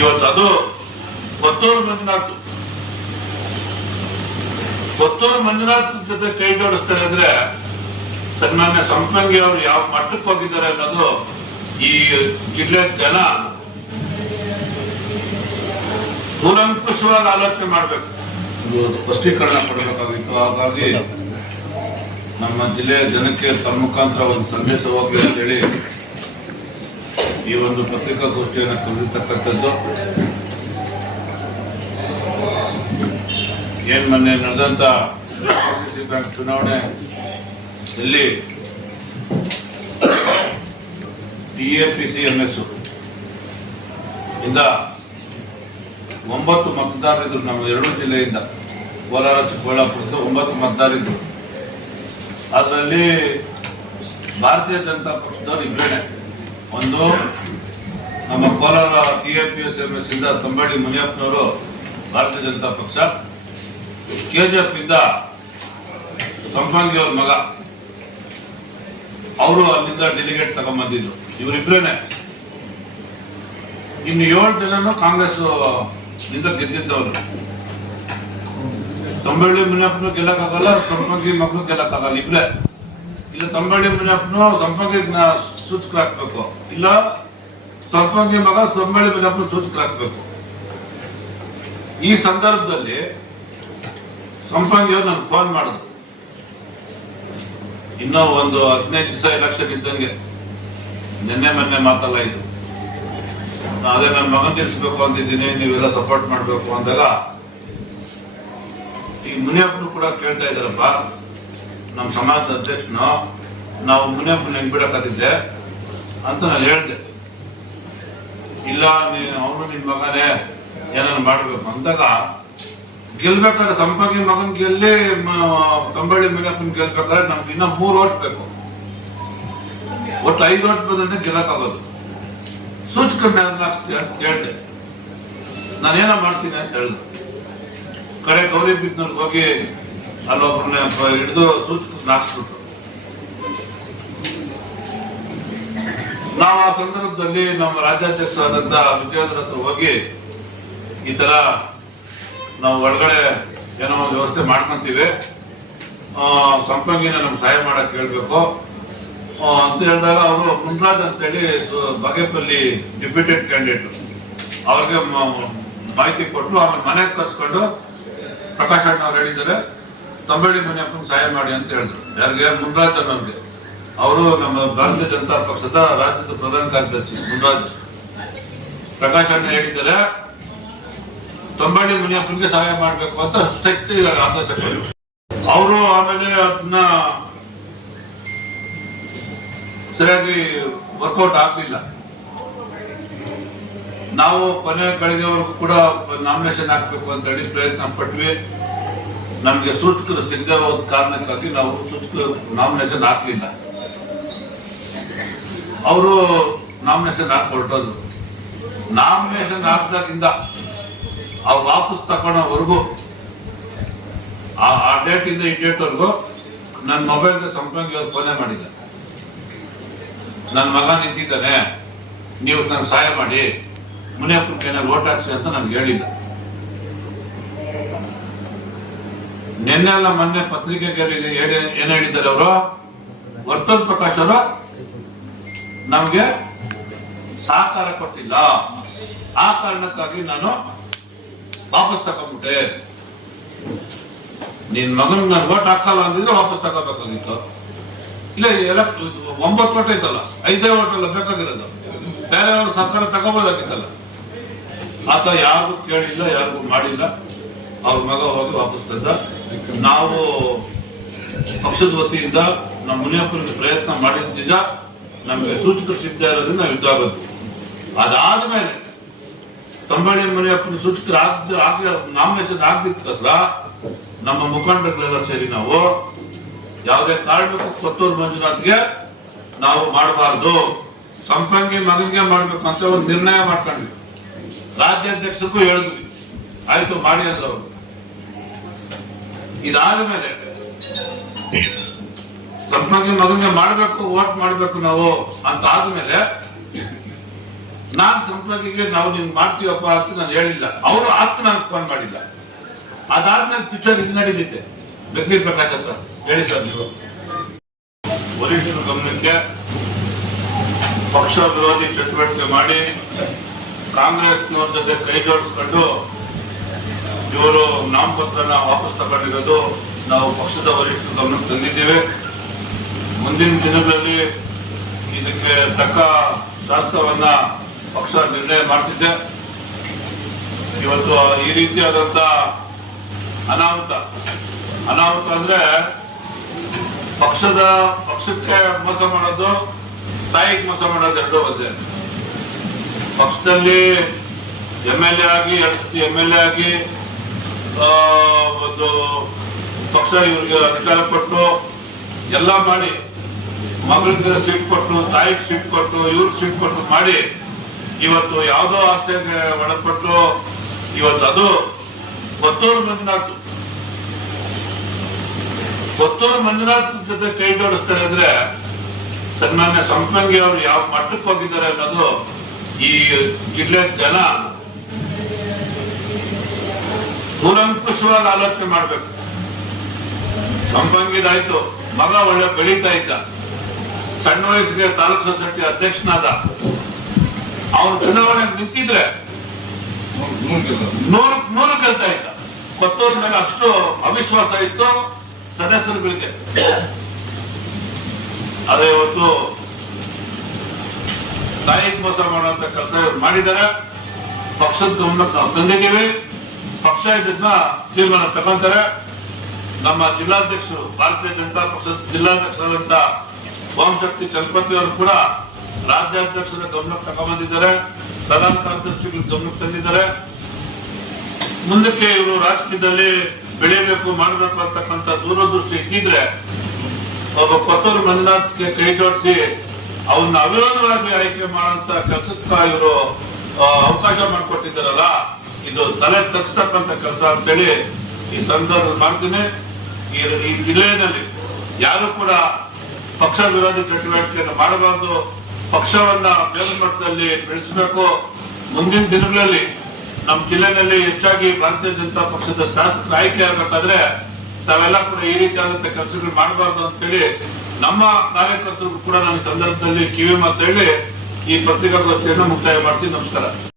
ಇವತ್ತು ಅದು ಕೊತ್ತೂರು ಮಂಜುನಾಥ್. ಕೊತ್ತೂರು ಮಂಜುನಾಥ್ ಜೊತೆ ಕೈ ಜೋಡಿಸ್ತಾರೆ ಅಂದ್ರೆ ಸನ್ಮಾನ್ಯ ಸಂಪಂಗಿ ಅವರು ಯಾವ ಮಟ್ಟಕ್ಕೆ ಹೋಗಿದ್ದಾರೆ ಅನ್ನೋದು ಈ ಜಿಲ್ಲೆ ಜನ ಕೂಲಂಕುಷವಾಗಿ ಆಲೋಚನೆ ಮಾಡ್ಬೇಕು. ಸ್ಪಷ್ಟೀಕರಣ ಕೊಡಬೇಕಾಗಿತ್ತು. ಹಾಗಾಗಿ ನಮ್ಮ ಜಿಲ್ಲೆಯ ಜನಕ್ಕೆ ತಮ್ಮ ಮುಖಾಂತರ ಒಂದು ಸಂದೇಶ ಅಂತ ಅಂತೇಳಿ ಈ ಒಂದು ಪತ್ರಿಕಾಗೋಷ್ಠಿಯನ್ನು ಕರೆದಿರ್ತಕ್ಕಂಥದ್ದು ಏನ್ ಮೊನ್ನೆ ಬ್ಯಾಂಕ್ ಚುನಾವಣೆ ಇಲ್ಲಿ D A C M S ಇಂದ ಒಂಬತ್ತು ಮತದಾರರಿದ್ರು ನಮ್ಮ ಎರಡು ಜಿಲ್ಲೆಯಿಂದ. ಕೋಲಾರ ಚಿಕ್ಕಬಳ್ಳಾಪುರದ ಒಂಬತ್ತು ಮತದಾರರಿದ್ರು. ಅದರಲ್ಲಿ ಭಾರತೀಯ ಜನತಾ ಪಕ್ಷದವ್ರು ಇಬ್ಬರೇನೆ ಒಂದು ನಮ್ಮ Kolar T A P M S S ಇಂದ ತಂಬಾಡಿ ಮುನಿಯಪ್ಪನವರು ಭಾರತೀಯ ಜನತಾ ಪಕ್ಷ ಕೆ ಜಿ ಎಫ್ ಇಂದ ಸಂಪಂಗಿಯವ್ರ ಮಗ. ಅವರು ಅಲ್ಲಿಂದ ಡೆಲಿಗೇಟ್ ತಗೊಂಬಂದಿದ್ರು ಇವರಿಬ್ರೇನೆ. ಇನ್ನು ಏಳು ಜನನು ಕಾಂಗ್ರೆಸ್ ಇಂದ ಗೆದ್ದಿದ್ದವರು. ತಂಬಳ್ಳಿ ಮುನಿಯಪ್ಪನು ಗೆಲ್ಲಕ್ಕಾಗಲ್ಲ ಸಂಪಂಗಿ ಮಕ್ಕಳು ಗೆಲ್ಲಕ್ಕಾಗಲ್ಲ. ಇಬ್ರೆ. ಇಲ್ಲ ತಂಬಳ್ಳಿ ಮುನಿಯಪ್ಪನು ಸಂಪಂಗಿ ಸೂಚಕರು ಹಾಕ್ಬೇಕು ಇಲ್ಲ ಸಂಪಂಗಿ ಮಗ ಸಮ್ಮೇಳನ ಮುನಿಯಪ್ಪನ ಸೂಚಕರಾಗಬೇಕು. ಈ ಸಂದರ್ಭದಲ್ಲಿ ಸಂಪಂಗಿಯವ್ರು ನನ್ಗೆ ಫೋನ್ ಮಾಡಿದ್ರು ಇನ್ನೂ ಒಂದು ಹದಿನೈದು ದಿವಸ ಎಲೆಕ್ಷನ್ ಇದ್ದಂಗೆ ನಿನ್ನೆ ಮೊನ್ನೆ ಮಾತಲ್ಲ ಇದು. ಅದೇ ನನ್ನ ಮಗನ ತಿಳಿಸ್ಬೇಕು ಅಂತಿದ್ದೀನಿ, ನೀವೆಲ್ಲ ಸಪೋರ್ಟ್ ಮಾಡಬೇಕು ಅಂದಾಗ ಈ ಮುನಿಯಪ್ಪನು ಕೂಡ ಕೇಳ್ತಾ ಇದ್ದಾರಪ್ಪ, ನಮ್ಮ ಸಮಾಜದ ಅಧ್ಯಕ್ಷನು, ನಾವು ಮುನಿಯಪ್ಪನ ಹೆಂಗ್ ಬಿಡಕತ್ತಿದ್ದೆ ಅಂತ ನಾನು ಹೇಳ್ದೆ. ಇಲ್ಲ ನೀನು ಅವನು ನಿನ್ ಮಗನೇ ಏನಾದ್ರು ಮಾಡ್ಬೇಕು? ಅಂದಾಗ ಗೆಲ್ಬೇಕಾದ್ರೆ ಸಂಪಂಗಿ ಮಗನ್ ಗೆಲ್ಲಿ ಕಂಬಳ್ಳಿ ತಂಬಳ್ಳಿ ಮುನಿಯಪ್ಪನ ಗೆಲ್ಬೇಕಾದ್ರೆ ನಮ್ಗೆ ಇನ್ನ ಮೂರು ಓಟ್ ಬೇಕು. ಒಟ್ಟು ಐದು ಓಟ್ ಬಂದ್ರೆ ಗೆಲ್ಲಕ್ಕಾಗೋದು. ಸೂಚಕ ಮೇಲೆ ಕೇಳಿದೆ. ನಾನೇನ ಮಾಡ್ತೀನಿ ಅಂತ ಹೇಳ್ದೆ. ಕಡೆ ಗೌರಿ ಬಿದ್ನವ್ರಿಗೆ ಹೋಗಿ ಅಲ್ಲೊಬ್ಬರನ್ನ ಹಿಡಿದು ಸೂಚಕ ಹಾಕ್ಸ್ಬಿಟ್ರು. ನಾವು ಆ ಸಂದರ್ಭದಲ್ಲಿ ನಮ್ಮ ರಾಜ್ಯಾಧ್ಯಕ್ಷರಾದಂತ ವಿಜಯೇಂದ್ರ ಹತ್ರ ಹೋಗಿ ಈ ತರ ನಾವು ಒಳಗಡೆ ಏನೋ ಒಂದು ವ್ಯವಸ್ಥೆ ಮಾಡ್ಕೊಂತೀವಿ. ಸಂಪಂಗಿನ ನಮ್ಗೆ ಸಹಾಯ ಮಾಡಕ್ ಹೇಳ್ಬೇಕು. ಅಂತ ಹೇಳಿದಾಗ ಅವರು ಮುನ್ರಾಜ್ ಅಂತೇಳಿ ಬಗೆಪಲ್ಲಿ ಡಿಪ್ಯೂಟೆಡ್ ಕ್ಯಾಂಡಿಡೇಟ್. ಅವ್ರಿಗೆ ಮಾಹಿತಿ ಕೊಟ್ಟು ಆಮೇಲೆ ಮನೆಗೆ ಕರ್ಸ್ಕೊಂಡು ಪ್ರಕಾಶ್ ಅಣ್ಣ ಅವ್ರು ಹೇಳಿದ್ದಾರೆ. ತಂಬಳ್ಳಿ ಮುನಿಯಪ್ಪನ ಸಹಾಯ ಮಾಡಿ ಅಂತ ಹೇಳಿದ್ರು. ಯಾರಿಗೆ? ಮುನ್ರಾಜ್ ಅನ್ನೋರಿಗೆ. ಅವರು ನಮ್ಮ ಭಾರತೀಯ ಜನತಾ ಪಕ್ಷದ ರಾಜ್ಯದ ಪ್ರಧಾನ ಕಾರ್ಯದರ್ಶಿ ಮುನ್ರಾಜ್. ಪ್ರಕಾಶ್ ಅಣ್ಣ ಹೇಳಿದ್ದಾರೆ ತೊಂಬಳ್ಳಿ ಮುನಿಯಪ್ಪನಿಗೆ ಸಹಾಯ ಮಾಡಬೇಕು ಅಂತ ಶಕ್ತಿ ಆದೇಶ ಅವರು ಆಮೇಲೆ ಅದನ್ನ ಸರಿಯಾಗಿ ವರ್ಕೌಟ್ ಆಗ್ಲಿಲ್ಲ. ನಾವು ಕೊನೆ ಕಳೆದವರೆಗೂ ಕೂಡ ನಾಮಿನೇಷನ್ ಹಾಕ್ಬೇಕು ಅಂತ ಹೇಳಿ ಪ್ರಯತ್ನ ಪಟ್ವಿ. ನಮಗೆ ಸೂಚಕರು ಸಿಗದೆ ಹೋದ ಕಾರಣಕ್ಕಾಗಿ ನಾವು ಸೂಚಕರು ನಾಮಿನೇಷನ್ ಹಾಕ್ಲಿಲ್ಲ. ಅವರು ನಾಮಿನೇಷನ್ ಹಾಕಿ ಹೊರಟೋದು ನಾಮಿನೇಷನ್ ಹಾಕಿದಾಗಿಂದ ಅವ್ರು ವಾಪಸ್ ತಗೊಳ್ಳೋವರೆಗೂ ಆ ಆ ಡೇಟ್ ಇಂದ ಈ ಡೇಟ್ವರೆಗೂ ನನ್ನ ಮೊಬೈಲ್ಗೆ ಸಂಪಂಗಿ ಅವ್ರು ಫೋನೇ ಮಾಡಿದ್ದೆ ನನ್ನ ಮಗ ನಿಂತಿದ್ದಾನೆ, ನೀವು ನನಗೆ ಸಹಾಯ ಮಾಡಿ ಮನೆ ಕೈನಲ್ಲಿ ಓಟ್ ಹಾಕ್ಸಿ ಅಂತ ನನ್ಗೆ ಹೇಳಿಲ್ಲ. ನಿನ್ನೆಲ್ಲ ಮೊನ್ನೆ ಪತ್ರಿಕೆ ಏನ್ ಹೇಳಿದ್ದಾರೆ ಅವರು? ವರ್ತನ್ ಪ್ರಕಾಶ್ ಅವರು? ನಮಗೆ ಸಹಕಾರ ಕೊಟ್ಟಿಲ್ಲ. ಆ ಕಾರಣಕ್ಕಾಗಿ ನಾನು ವಾಪಸ್ ತಗೊಂಡ್ಬಿಟ್ಟೆ. ನಿನ್ ಮಗನ್ ನಾನು ಓಟ್ ಹಾಕಲ್ಲ ಅಂದಿದ್ರೆ ವಾಪಸ್ ತಗೋಬೇಕಾಗಿತ್ತು. ಇಲ್ಲ ಎಲ್ಲ ಒಂಬತ್ತು ಓಟ್ ಐತಲ್ಲ ಐದೇ ಓಟ್ ಅಲ್ಲ ಬೇಕಾಗಿರೋದು. ಬೇರೆ ಸಹಕಾರ ಸರ್ಕಾರ ತಗೋಬೋದಾಗಿತ್ತಲ್ಲ. ಆತ ಯಾರಿಗೂ ಕೇಳಿಲ್ಲ, ಯಾರಿಗೂ ಮಾಡಿಲ್ಲ. ಅವ್ರ ಮಗ ಹೋಗಿ ವಾಪಸ್ ತಂದ. ನಾವು ಪಕ್ಷದ ವತಿಯಿಂದ ನಮ್ಮ ಮುನಿಯಪ್ಪನಿಗೆ ಪ್ರಯತ್ನ ಮಾಡಿದ ನಿಜ. ನಮಗೆ ಸೂಚಕ ಸಿಗ್ತಾ ಇರೋದ್ರಿಂದ ನಾವು ಯುದ್ಧ ಆಗೋದು. ಅದಾದ್ಮೇಲೆ ತಂಬಾಳಿ ಮನೆಯಪ್ಪನ ಸೂಚಕರು ಆಗ್ದ ಆಗ ನಾಮಿನೇಷನ್ ಆಗ್ದಿತ್ತಲ್ಲ ನಮ್ಮ ಮುಖಂಡರುಗಳೆಲ್ಲ ಸೇರಿ ನಾವು ಯಾವುದೇ ಕಾರಣಕ್ಕೂ ಕೊತ್ತೂರು ಮಂಜುನಾಥ್ಗೆ ನಾವು ಮಾಡಬಾರ್ದು, ಸಂಪಂಗಿ ಮಗನಿಗೆ ಮಾಡ್ಬೇಕು ಅಂತ ಒಂದು ನಿರ್ಣಯ ಮಾಡ್ಕೊಂಡ್ವಿ. ರಾಜ್ಯಾಧ್ಯಕ್ಷಕ್ಕೂ ಹೇಳಿದ್ವಿ. ಆಯ್ತು, ಮಾಡಿ ಅಂದ್ರು ಇದಾದ ಮೇಲೆ ಸಂಪಂಗಿ ಮಗನಿಗೆ ಮಾಡ್ಬೇಕು ವೋಟ್ ಮಾಡ್ಬೇಕು ನಾವು ಅಂತ ಆದ್ಮೇಲೆ, ನಾನ್ ಸಂಪರ್ಕಿಗೆ ನಾವು ನಿನ್ ಮಾಡ್ತೀವಪ್ಪ ಅಂತ ನಾನು ಹೇಳಿಲ್ಲ. ಅವರು ಆತ್ಮ ನಾನು ಫೋನ್ ಮಾಡಿಲ್ಲ. ಅದಾದ್ಮೇಲೆ ಪಿಕ್ಚರ್ ಇದು ನಡೀತೈತೆ. ಬೆಕ್ಕಿರ್ ಪ್ರಕಾಶ್ ಅಂತ ಹೇಳಿ ಸರ್ ನೀವು. ವರಿಷ್ಠರ ಗಮನಕ್ಕೆ ಪಕ್ಷ ವಿರೋಧಿ ಚಟುವಟಿಕೆ ಮಾಡಿ ಕಾಂಗ್ರೆಸ್ನವ್ರ ಜೊತೆ ಕೈ ಜೋಡಿಸ್ಕೊಂಡು ಇವರು ನಾಮಪತ್ರನ ವಾಪಸ್ ತಗೊಂಡಿರೋದು ನಾವು ಪಕ್ಷದ ವರಿಷ್ಠರ ಗಮನಕ್ಕೆ ತಂದಿದ್ದೇವೆ. ಮುಂದಿನ ದಿನಗಳಲ್ಲಿ ಇದಕ್ಕೆ ತಕ್ಕ ಶಾಸ್ತ್ರವನ್ನ ಪಕ್ಷ ನಿರ್ಣಯ ಮಾಡ್ತಿದ್ದೆ ಇವತ್ತು ಈ ರೀತಿಯಾದಂತ ಅನಾಹುತ. ಅನಾಹುತ ಅಂದ್ರೆ ಪಕ್ಷದ, ಪಕ್ಷಕ್ಕೆ ಮೋಸ ಮಾಡೋದು, ತಾಯಿಗೆ ಮೋಸ ಮಾಡೋದು ಎರಡೂ ಒಂದೇ. ಪಕ್ಷದಲ್ಲಿ ಎಂ ಎಲ್ ಎ ಆಗಿ ಎರಡು ಎಂ ಎಲ್ ಎ ಆಗಿ ಒಂದು ಪಕ್ಷ ಇವರಿಗೆ ಅಧಿಕಾರ ಕೊಟ್ಟು ಎಲ್ಲ ಮಾಡಿ ಮಗಳಿಗೆ ಸಿಟ್ ಕೊಟ್ಟು ತಾಯಿಗೆ ಸಿಟ್ ಕೊಟ್ಟು ಇವ್ರಿಗೆ ಸಿಟ್ ಕೊಟ್ಟು ಮಾಡಿ, ಇವತ್ತು ಯಾವುದೋ ಆಸೆಗೆ ಒಳಪಟ್ಟು ಇವತ್ತು ಅದು ಕೊತ್ತೂರು ಮಂಜುನಾಥ್. ಕೊತ್ತೂರು ಮಂಜುನಾಥ್ ಜೊತೆ ಕೈ ಜೋಡಿಸ್ತಾರೆ ಅಂದ್ರೆ ಸನ್ಮಾನ್ಯ ಸಂಪಂಗಿ ಅವರು ಯಾವ ಮಟ್ಟಕ್ಕೆ ಹೋಗಿದ್ದಾರೆ ಅನ್ನೋದು ಈ ಜಿಲ್ಲೆ ಜನ ಕೂಲಂಕುಷವಾಗಿ ಆಲೋಚನೆ ಮಾಡ್ಬೇಕು. ಸಂಪಂಗಿದಾಯ್ತು ಮಗ ಒಳ್ಳೆ ಬೆಳೀತಾ ಇದ್ದ. ಸಣ್ಣ ವಯಸ್ಸಿಗೆ ತಾಲೂಕ್ ಸೊಸೈಟಿ ಅಧ್ಯಕ್ಷನಾದ ಅವನು ಚುನಾವಣೆಗೆ ನಿಂತಿದ್ರೆ ನೂರು ನೂರು ಗೆಲ್ತಾ ಇದ್ದ. ಕೊತ್ತೂರ ಮೇಲೆ ಅಷ್ಟು ಅವಿಶ್ವಾಸ ಇತ್ತು ಸದಸ್ಯರುಗಳಿಗೆ. ಅದೇ ಇವತ್ತು ತಾಯಿ ಮೋಸ ಮಾಡುವಂತ ಕೆಲಸ ಮಾಡಿದ್ದಾರೆ. ಪಕ್ಷದ ಗಮನಕ್ಕೆ ನಾವು ತಂದಿದ್ದೀವಿ. ಪಕ್ಷ ಇದನ್ನ ತೀರ್ಮಾನ ತಗೊಂತಾರೆ. ನಮ್ಮ ಜಿಲ್ಲಾಧ್ಯಕ್ಷರು, ಭಾರತೀಯ ಜನತಾ ಪಕ್ಷದ ಜಿಲ್ಲಾಧ್ಯಕ್ಷರಾದಂತ ವಾಮಶಕ್ತಿ ಚಲಪತಿ ಅವರು ಕೂಡ ರಾಜ್ಯಾಧ್ಯಕ್ಷರ ಗಮನಕ್ಕೆ ತಗೊಂಡಿದ್ದಾರೆ ಪ್ರಧಾನ ಕಾರ್ಯದರ್ಶಿಗಳ ಗಮನಕ್ಕೆ ತಂದಿದ್ದಾರೆ. ಮುಂದಕ್ಕೆ ಇವರು ರಾಜಕೀಯದಲ್ಲಿ ಬೆಳೆಯಬೇಕು, ಮಾಡಬೇಕು ಅಂತಕ್ಕಂಥ ದೂರದೃಷ್ಟಿ ಇದ್ದಿದ್ರೆ ಒಬ್ಬ ಕೊತ್ತೂರು ಮಂಜುನಾಥ್ಗೆ ಕೈ ಜೋಡಿಸಿ ಅವನ್ನ ಅವಿರೋಧವಾಗಿ ಆಯ್ಕೆ ಮಾಡುವಂತ ಕೆಲಸಕ್ಕ ಇವರು ಅವಕಾಶ ಮಾಡಿಕೊಟ್ಟಿದ್ದಾರಲ್ಲ, ಇದು ತಲೆ ತಗ್ಸ್ತಕ್ಕಂಥ ಕೆಲಸ ಅಂತೇಳಿ ಈ ಸಂದರ್ಭದಲ್ಲಿ ಮಾಡ್ತೀನಿ. ಈ ಜಿಲ್ಲೆಯಲ್ಲಿ ಯಾರು ಕೂಡ ಪಕ್ಷ ವಿರೋಧಿ ಚಟುವಟಿಕೆಯನ್ನು ಮಾಡಬಾರದು. ಪಕ್ಷವನ್ನ ಮೇಲ್ಮಟ್ಟದಲ್ಲಿ ಬೆಳೆಸಬೇಕು. ಮುಂದಿನ ದಿನಗಳಲ್ಲಿ ನಮ್ಮ ಜಿಲ್ಲೆನಲ್ಲಿ ಹೆಚ್ಚಾಗಿ ಭಾರತೀಯ ಜನತಾ ಪಕ್ಷದ ಶಾಸಕರು ಆಯ್ಕೆ ಆಗಬೇಕಾದ್ರೆ ತಾವೆಲ್ಲ ಕೂಡ ಈ ರೀತಿಯಾದಂತಹ ಕೆಲಸಗಳು ಮಾಡಬಾರದು ಅಂತ ಹೇಳಿ ನಮ್ಮ ಕಾರ್ಯಕರ್ತರಿಗೂ ಕೂಡ ನನ್ನ ಸಂದರ್ಭದಲ್ಲಿ ಕಿವಿ ಮಾತು ಹೇಳಿ ಈ ಪತ್ರಿಕಾಗೋಷ್ಠಿಯನ್ನು ಮುಕ್ತಾಯ ಮಾಡ್ತೀನಿ. ನಮಸ್ಕಾರ.